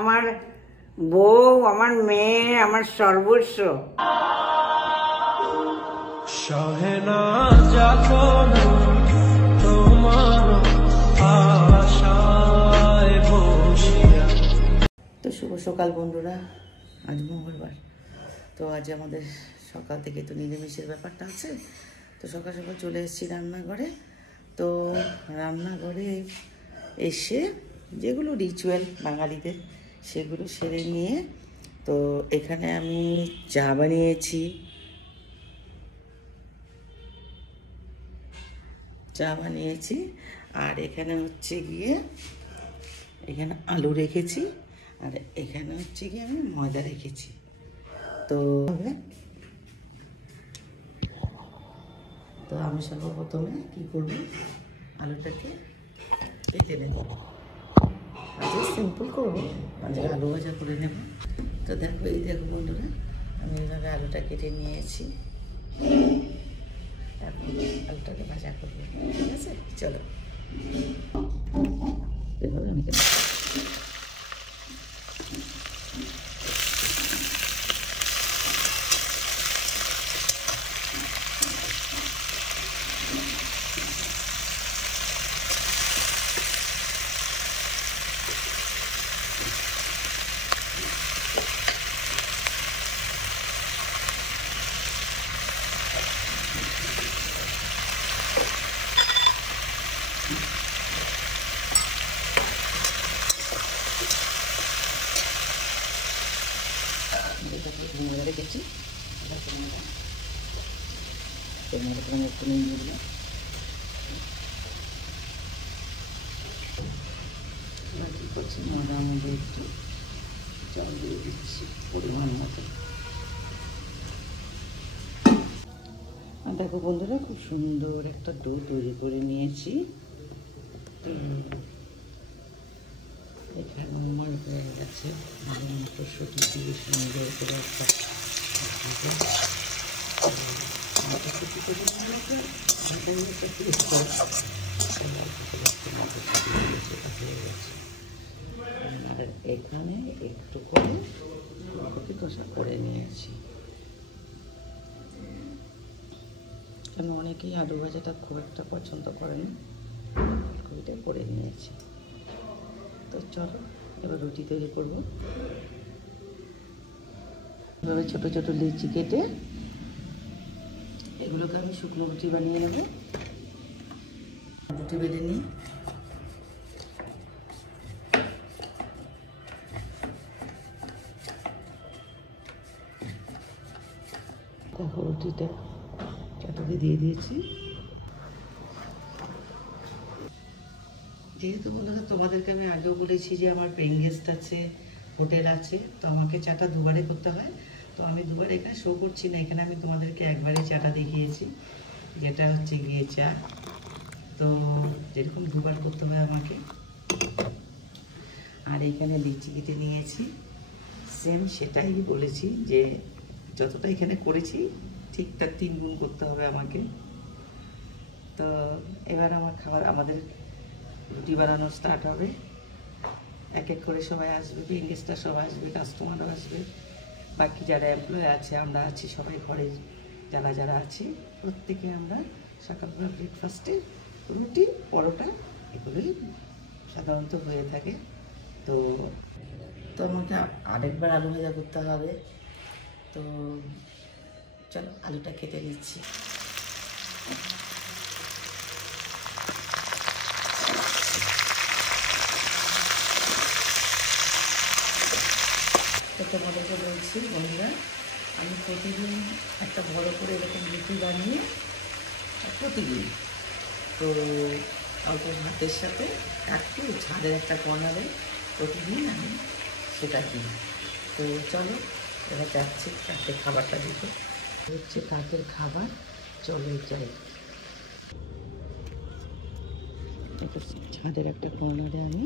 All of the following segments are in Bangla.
আমার বউ, আমার মেয়ে, আমার সর্বস্ব। তো শুভ সকাল বন্ধুরা, আজ মঙ্গলবার। তো আজ আমাদের সকাল থেকে তো নিরামিষের ব্যাপারটা আছে। তো সকাল সকাল চলে এসেছি রান্নাঘরে। তো রান্নাঘরে এসে যেগুলো রিচুয়াল বাঙালিদের সেগুলো সেরে নিয়ে, তো এখানে আমি চা বানিয়েছি আর এখানে হচ্ছে গিয়ে এখানে আলু রেখেছি আর এখানে হচ্ছে গিয়ে আমি ময়দা রেখেছি। তো আমি সর্বপ্রথমে কী করব, আলুটাকে কেটে নেব। আজকে সিম্পল করবো, আজকে আলু ভাজা করে নেব। তো দেখো, এই দেখো বন্ধুরা, আমি এইভাবে আলুটা কেটে নিয়েছি। এখন আলুটাকে ভাজা করবো, ঠিক আছে? চলো এভাবে আমি রেখেছি। একটু নিয়ে দিলাম। এবার কী করছি, ময়দার মধ্যে একটু জল দিয়ে দিচ্ছি পরিমাণ মতো। আর দেখো বন্ধুরা, খুব সুন্দর একটা ডো তৈরি করে নিয়েছি। তো এখানে আমার হয়ে গেছে মটরশুঁটি দিয়ে সুন্দর করে একটা মটরশুঁটি করে নিয়েছে। আর এখানে একটু করে ফুলকপি কষা করে নিয়েছি, কেন অনেকেই আলু ভাজাটা খুব একটা পছন্দ করে না, ফুলকপিটা করে নিয়েছি। তো চলো এবার রুটি তৈরি করবো। এভাবে ছোটো ছোটো লিচি কেটে এগুলোকে আমি শুকনো রুটি বানিয়ে নেব। রুটি বেঁধে নিই। দেখো, রুটিটা চাটুকে দিয়ে দিয়েছি। যেহেতু বন্ধুরা তোমাদেরকে আমি আগেও বলেছি যে আমার পেইং গেস্ট আছে, হোটেল আছে, তো আমাকে চাটা দুবারে করতে হয়। তো আমি দুবার এখানে শো করছি না, এখানে আমি তোমাদেরকে একবারে চাটা দেখিয়েছি, যেটা হচ্ছে গিয়ে চা। তো যেরকম দুবার করতে হয় আমাকে। আর এখানে লিচি কেটে নিয়েছি, সেম সেটাই বলেছি যে যতটা এখানে করেছি ঠিক তার 3 গুণ করতে হবে আমাকে। তো এবার আমাদের রুটি বানানো স্টার্ট হবে। এক এক করে সবাই আসবে, পেইং গেস্টরা সবাই আসবে, কাস্টমারও আসবে, বাকি যারা এমপ্লয় আছে, আমরা আছি, সবাই ঘরে যারা যারা আছি, প্রত্যেকে আমরা সকালবেলা ব্রেকফাস্টে রুটি পরোটা এগুলোই সাধারণত হয়ে থাকে। তো আমাকে আরেকবার আলু ভাজা করতে হবে। তো চলো আলুটা কেটে নিচ্ছি। তো তোমাদেরকে বলছি বন্ধুরা, আমি প্রতিদিন একটা বড় করে এরকম রুটি বানিয়ে প্রতিদিন, তো অল্প ভাতের সাথে একটু ছাদের একটা কর্নারে প্রতিদিন আমি সেটা দিই। তো চলো এবার যাচ্ছি কাকের খাবারটা দিতে। হচ্ছে কাকের খাবার, চলো যাই। ছাদের একটা কর্নারে আমি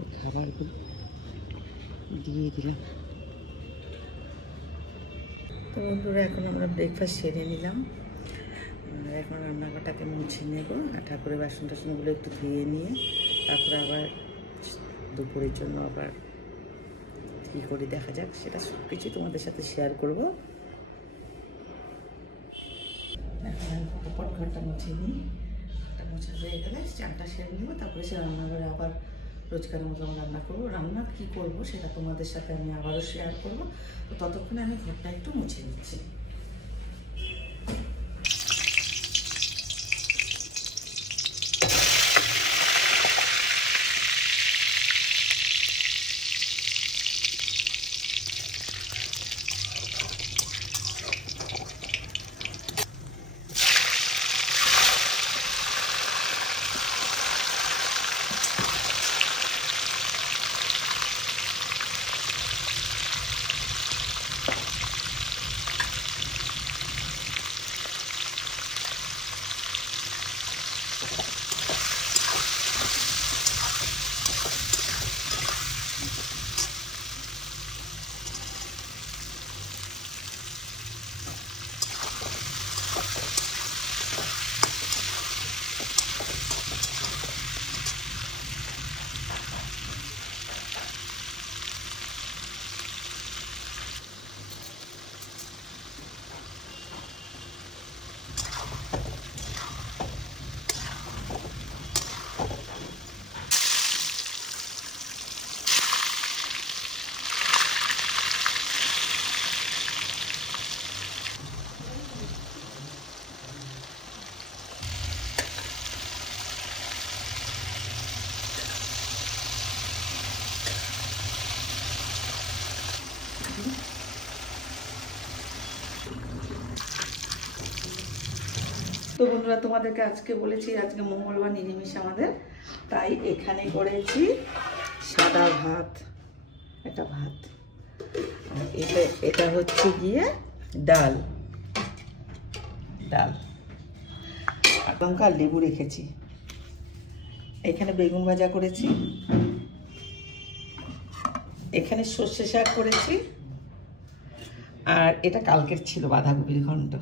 এই খাবারগুলো দিয়ে দিলাম। তো বন্ধুরা, এখন আমরা ব্রেকফাস্ট সেরে নিলাম। আর এখন রান্নাঘরটাকে মুছে নেব, আর ঠাকুরের বাসন টাসনগুলো একটু ধুয়ে নিয়ে তারপরে আবার দুপুরের জন্য আবার কী করি দেখা যাক, সেটা সব কিছু তোমাদের সাথে শেয়ার করবো। এখন আমি ফটোফট ঘরটা মুছে নিই, ঘরটা মোছা হয়ে গেলে চানটা সেরে নেবো, তারপরে সে রান্নাঘরে আবার রোজকারের মতো রান্না করবো। রান্না কী করবো সেটা তোমাদের সাথে আমি আবারও শেয়ার করবো। তো ততক্ষণে আমি ঘরটা একটু মুছে নিচ্ছি। তো বন্ধুরা, তোমাদেরকে আজকে বলেছি আজকে মঙ্গলবার নিরামিষ আমাদের, তাই এখানে করেছি সাদা ভাত, এটা ভাত, আর এটা হচ্ছে গিয়ে ডাল ডাল আর লঙ্কা আর লেবু রেখেছি। এখানে বেগুন ভাজা করেছি, এখানে সর্ষে শাক করেছি, আর এটা কালকের ছিল বাঁধাকপির ঘন্ট।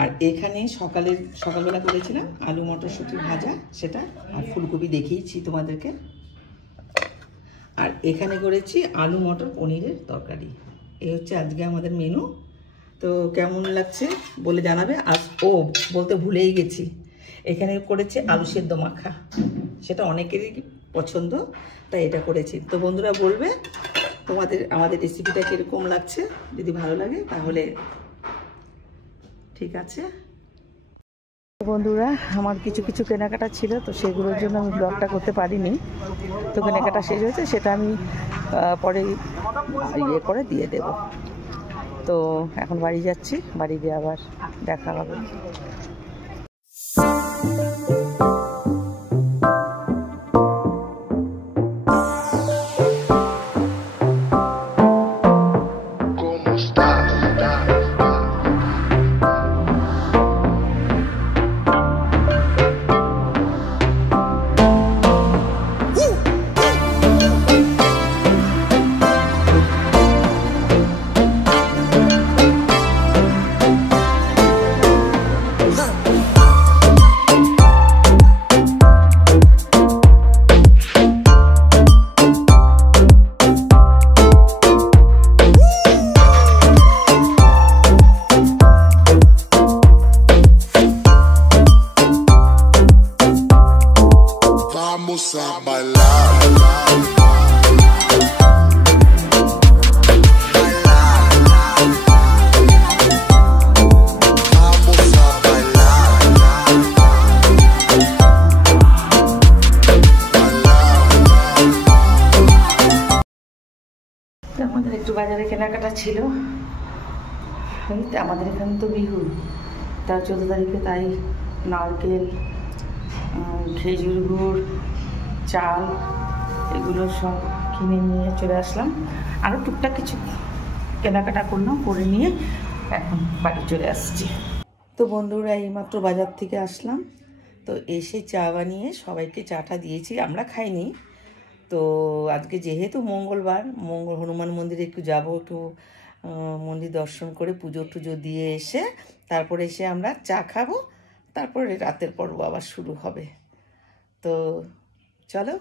আর এখানে সকালবেলা করেছিলাম আলু মটরশুঁটি ভাজা, সেটা আর ফুলকপি দেখিয়েছি তোমাদেরকে। আর এখানে করেছি আলু মটর পনিরের তরকারি। এই হচ্ছে আজকে আমাদের মেনু। তো কেমন লাগছে বলে জানাবে। আর বলতে ভুলেই গেছি, এখানে করেছি আলু সেদ্ধ মাখা, সেটা অনেকেরই পছন্দ, তাই এটা করেছি। তো বন্ধুরা বলবে আমাদের রেসিপিটা কীরকম লাগছে, যদি ভালো লাগে তাহলে ঠিক আছে। বন্ধুরা, আমার কিছু কেনাকাটা ছিল, তো সেগুলোর জন্য আমি ব্লগটা করতে পারিনি। তো কেনাকাটা শেষ হয়েছে, সেটা আমি পরে করে দিয়ে দেব। তো এখন বাড়ি যাচ্ছি, বাড়ি গিয়ে আবার দেখা হবে। Vamos a bailar. আমাদের একটু বাজারে কেনাকাটা ছিল, আমাদের এখানে তো বিহু, তার 14 তারিখে, তাই নারকেল, খেজুর গুড়, চাল, এগুলো সব কিনে নিয়ে চলে আসলাম। আরও টুকটাক কিছু কেনাকাটা করলাম, করে নিয়ে এখন বাড়ি চলে আসছি। তো বন্ধুরা, এইমাত্র বাজার থেকে আসলাম, তো এসে চা বানিয়ে সবাইকে চাটা দিয়েছি, আমরা খাইনি। তো আজকে যেহেতু মঙ্গলবার, হনুমান মন্দিরে একটু যাব, একটু মন্দির দর্শন করে পুজো টুজো দিয়ে এসে তারপরে এসে আমরা চা খাবো, তারপরে রাতের পর্ব আবার শুরু হবে। তো চলো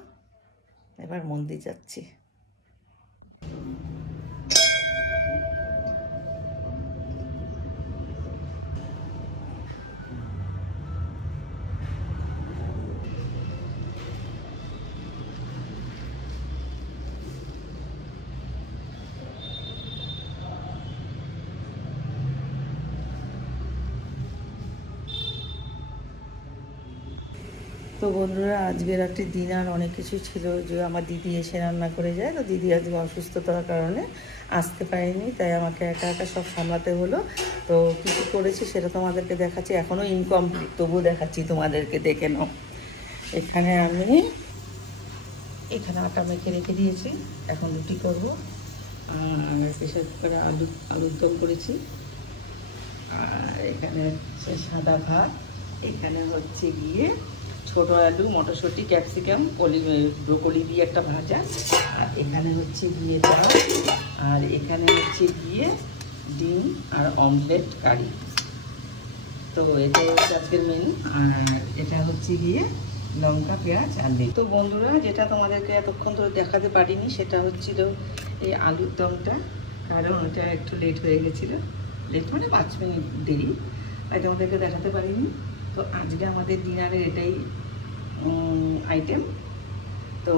এবার মন্দির যাচ্ছি। তো বন্ধুরা, আজকে রাত্রে ডিনার অনেক কিছু ছিল, যে আমার দিদি এসে রান্না করে যায়। তো দিদি আজকে অসুস্থতার কারণে আসতে পারেনি, তাই আমাকে একা একা সব সামলাতে হলো। তো কী কী করেছি সেটা তোমাদেরকে দেখাচ্ছি, এখনও ইনকমপ্লিট, তবুও দেখাচ্ছি তোমাদেরকে, দেখে নাও। এখানে আমি আটা মেখে রেখে দিয়েছি, এখন রুটি করবো। আর প্রেশার কুকারে আলুর দম করেছি। আর এখানে হচ্ছে সাদা ভাত, এখানে হচ্ছে গিয়ে ছোটো আলু, মটরশুঁটি, ক্যাপসিকাম, ব্রোকলি দিয়ে একটা ভাজা। আর এখানে হচ্ছে গিয়ে ডাল। আর এখানে হচ্ছে গিয়ে ডিম আর অমলেট কারি। তো এটা হচ্ছে আজকের মেনু। আর এটা হচ্ছে গিয়ে লঙ্কা, পেঁয়াজ আর লেবু। তো বন্ধুরা, যেটা তোমাদেরকে এতক্ষণ ধরে দেখাতে পারিনি সেটা হচ্ছিল এই আলুর দমটা, কারণ ওটা একটু লেট হয়ে গেছিলো। লেট মানে 5 মিনিট দেরি, তাই তোমাদেরকে দেখাতে পারিনি। তো আজকে আমাদের ডিনারের এটাই আইটেম। তো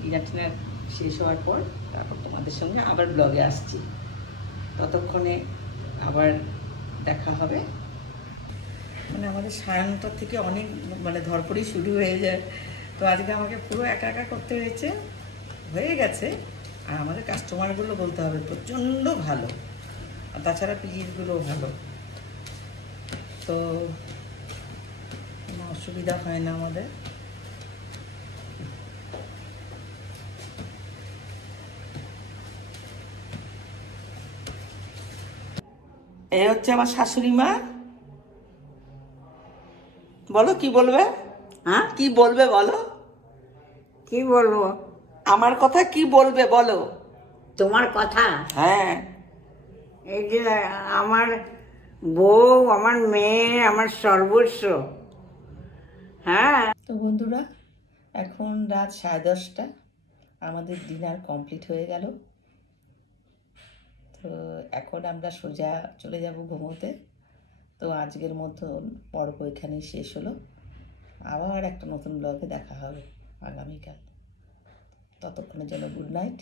ডিনার শেষ হওয়ার পর তারপর তোমাদের সঙ্গে আবার ব্লগে আসছি। ততক্ষণে আবার দেখা হবে। মানে আমাদের 9:30 থেকে অনেক ধরপড়ি শুরু হয়ে যায়। তো আজকে আমাকে পুরো একা একা করতে হয়ে গেছে। আর আমাদের কাস্টমারগুলো বলতে হবে প্রচণ্ড ভালো, আর তাছাড়া পিসগুলোও ভালো। তো কোনো অসুবিধা হয় না আমাদের। এই হচ্ছে আমার শাশুড়ি মা। বলো কি বলবে? হ্যাঁ, কি বলবে বলো? কি বলবো? আমার কথা কি বলবে বলো? তোমার কথা? হ্যাঁ, এই যে আমার বউ, আমার মেয়ে, আমার সর্বস্ব। হ্যাঁ। তো বন্ধুরা, এখন রাত 10:30, আমাদের ডিনার কমপ্লিট হয়ে গেল। তো এখন আমরা সোজা চলে যাব ঘুমোতে। তো আজকের মতো পর্ব এখানেই শেষ হলো। আবার একটা নতুন ব্লগে দেখা হবে আগামীকাল। ততক্ষণের জন্য গুড নাইট।